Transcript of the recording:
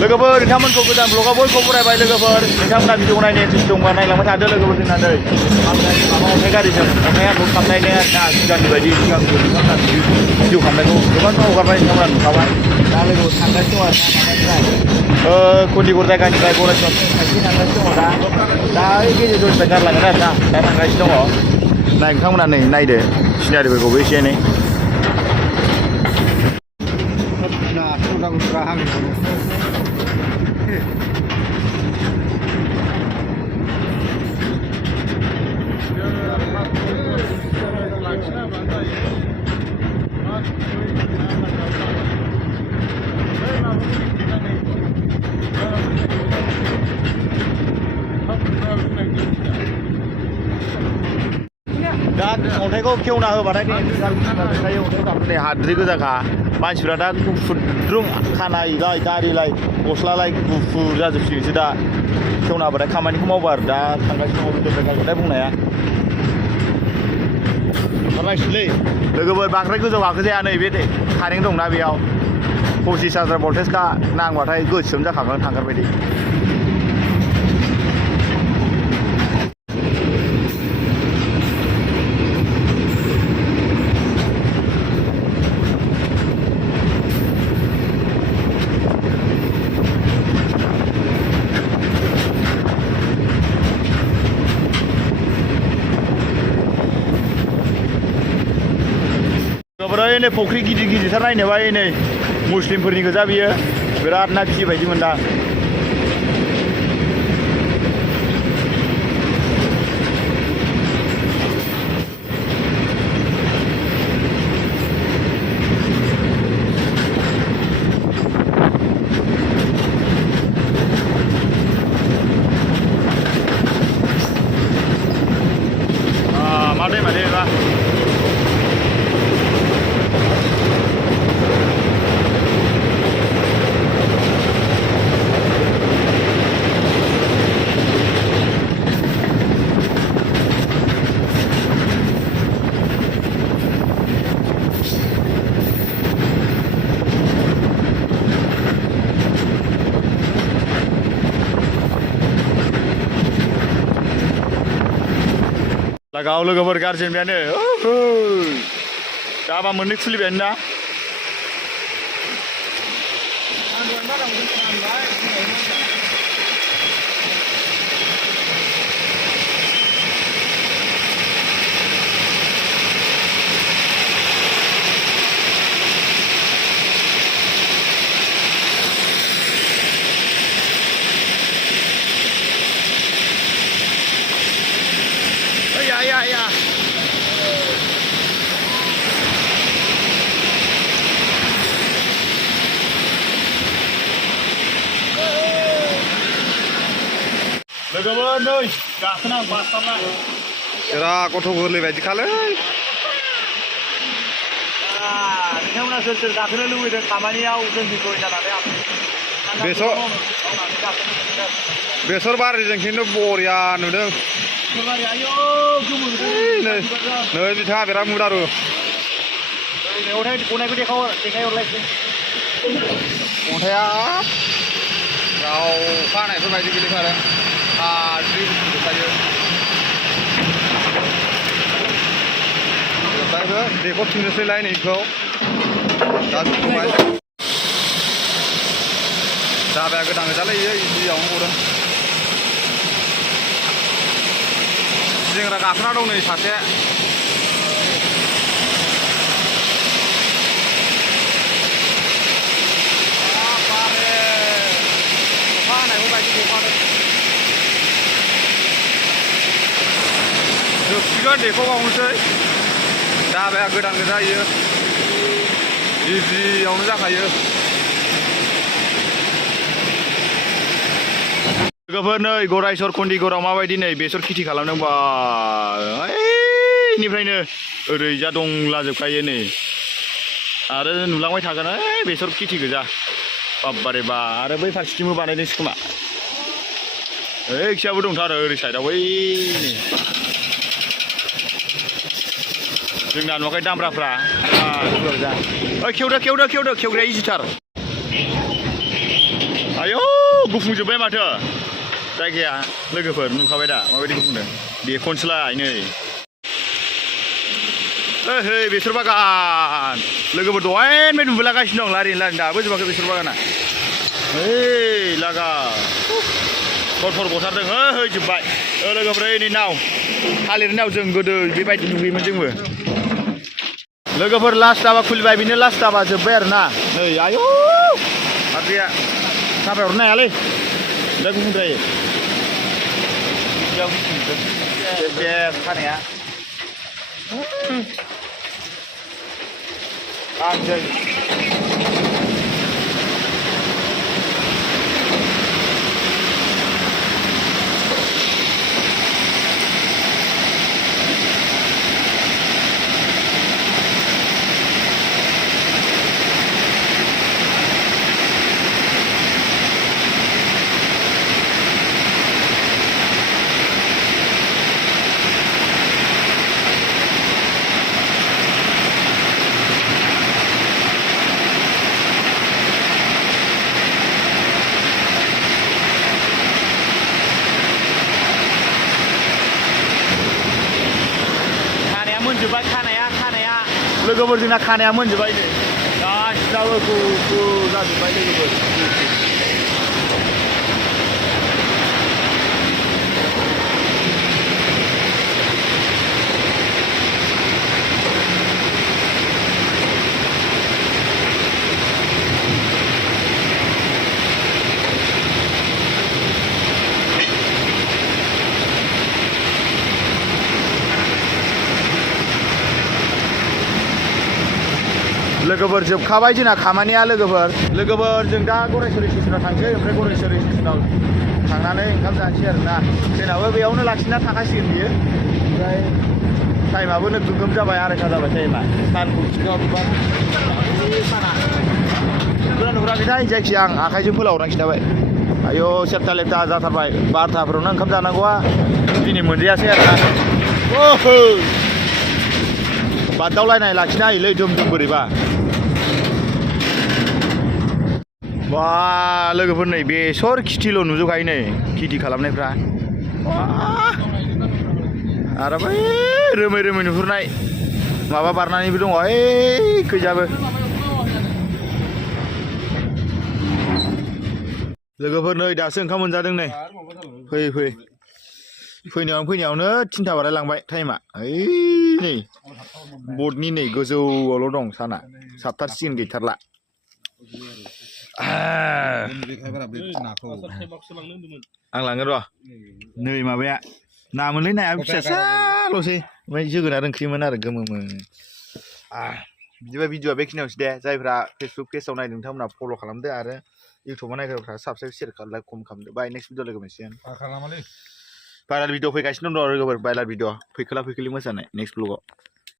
लोगोफोर नोंथांमोनखौ गोदान ब्लगाव बयखौ बरायबाय लोगोफोर नोंथांमोना भिडिअ नायनो इन्ट्रेस्ट दंबा नायलांबाय थादो लोगोफोर जोंना नै माबा अन्थाइ गारिजों अन्थाइआ न' खालामनायनो आरोना सिगांनि बायदि सिगांनि नोंथांमोना भिडिअ खालामनायखौ गोबां हगारबाय नोंथांमोना नुखाबाय दा लोगोफोर थांगासिनो दं आरोना माबानिफ्राय कन्डिगर जायगानिफ्राय गरायसर थाइसे थांगासिनो दङ दा ओइ गेजेर जनिफ्राय गारलांगोन आरोना दा थांगासिनो दङ नाय नोंथांमोना नै नायदो सिनारिफोरखौबो एसे एनै दा अन्थाइखौ खेवना होबाथाय अन्थाइ गाबनाय हाद्रि गोजाखा मानसिफ्रा दा गुफुद्रुं खानायलाय दारिलाय गस्लालाय गुफुर जाजोबसिगोनसो दा खेवना होबाथाय खामानिखौ मावबा आरो दा थांगासिनो दङ बुंनाया ओंखारनांसिगोनलै लोगोफोर बांद्राय गोजौ गाखोजाया नै बे कारेन्ट दंना बेयाव 25,000 भल्टेजखा नांबाथाय गोसोम जाखागोन थांगारबायदि नै फुख्रि गिदिर गिदिरथार नायनोबा नै मुस्लिमफोरनि गोजा बियो बिराद ना फिसियो बायदि मोनदां मा दैमा बेबा लागाव लोगोफोर गारजेनबायानो दाबा मोननै खुलिबायानो ना ya लोगोफोर नै गाखोना बासथारना बिराद गथ' गोरलै बायदि खालै नोंथांमोना सोर सोर गाखोनो लुबैदों खामानियाव जोंनि जइन जानानै बेसर बारिजों खिन्थु बरिया नुदों नै बिथाङा बिराद मुदारु अन्थाइखौ देखायहरलायसै अन्थाइआ गाव खानायफोर बायदि गोलैखादों हाद्रि गोलैखायो ओमफ्रायबो देखायफिननोसैलाय नैखौ दा जोबबाय जाबाया गोदान गोजालै इजियावनो गदों सेंग्रा गाखोना दं नै सासे जोबसिगोन देखौ गावनोसै दाबाया गोदान गोजा इयो इजियावनो जाखायो लोगोफोर नै गरायसर कन्डिगराव माबायदि नै बेसर खेथि खालामदों बा बेनिफ्रायनो ओरैजा दंलाजोबखायो नै आरो नुलांबाय थागोन बेसर खेथि गोजा बाब्बारे बा आरो बै फारसेथिंबो बानायदोंसो खोमा ओइखियाबो दंथारो ओरै साइडआव बै जोंना नुवाखै दामब्राफ्रा खेवदो खेवग्राया इजिथार आय' गुफुंजोब्बाय माथो जायगाया लोगोफोर नुखाबाय दा माबायदि गुफुंदों बेखौनोसोलाय नै ओइ बेसर बागान लोगोफोर दहायनिफ्राय नुबोलागासिनो दं लारि लारि दाबो जोबाखै बेसर बागाना ओइ लागा थर गथारदों ओइ जोब्बाय लोगोफोर नै नाव थालिर नाव जों गोदो बेबायदि नुयोमोन जोंबो लोगोफोर लास्ट दाबा खुलिबाय बेनो लास्ट दाबा जोब्बाय आरो ना नै आयौ साद्रिया साबाय हरनो हायालै दा गुबुन जायो बे खानाया आंजों मोनजोब्बाय खानाया लोगोफोर जोंना खानाया मोनजोब्बाय नै गासिनाबो गुफुर जाजोब्बाय लोगोफोर लोगोफोर जोबखाबाय जोंना खामानिया लोगोफोर जों दा गरायसरि स्टेसनाव थांसै ओमफ्राय गरायसरि स्टेसनाव थांनानै ओंखाम जानोसै आरोना ट्रेनाबो बेयावनो लाखिना थांखासिगोन बियो ओमफ्राय टाइमाबो नोगोम जाबाय 2:30 जाबाय टाइमा सानखौ नुराखैथाय जायखिया आं आखाइजों फोलावनानै खिन्थाबाय आयौ सेबथा लेबथा जाथारबाय 12थाफोरावनो ओंखाम जानांगौआ दिनै मोनजायासै आरोना बादावलायनाय लाखिना होयोलै दुम बोरैबा बा लोगोफोर नै बेसर खिथिल' नुजोबखायो नै खेथि खालामनायफ्रा आरो बै रोमै नुहुरनाय माबा बारनानैबो दङ ओइ खैजाबो लोगोफोर नै दासो ओंखाम मोनजादों नै फैनायावनो 3था बारायलांबाय टाइमा ओइ नै बर्डनि नै गोजौआवल' दं साना 7थासिम गैथारला आं लांगोन र' नै माबाया नामोनलै नाया फिसाल'सै ओमफ्राय जोगोनार ओंख्रिमोन आरो गोमोमोन बिदिबा भिडिअआ बेखिनियावसो दे जायफ्रा फेसबुक पेजाव नायदों नोंथांमोनहा फल' खालामदो आरो इउटुबाव नायग्राफ्रा साबस्क्राइब शेयार खालाम कमेन्ट खालामदो बाय नेक्स्ट भिडिअ लोगो मोनसिगोन भाइरेल भिडिअ फैगासिनो दं लोगोफोर भाइरेल भिडिअ फैखोला मोसानाय नेक्स्ट ब्लगाव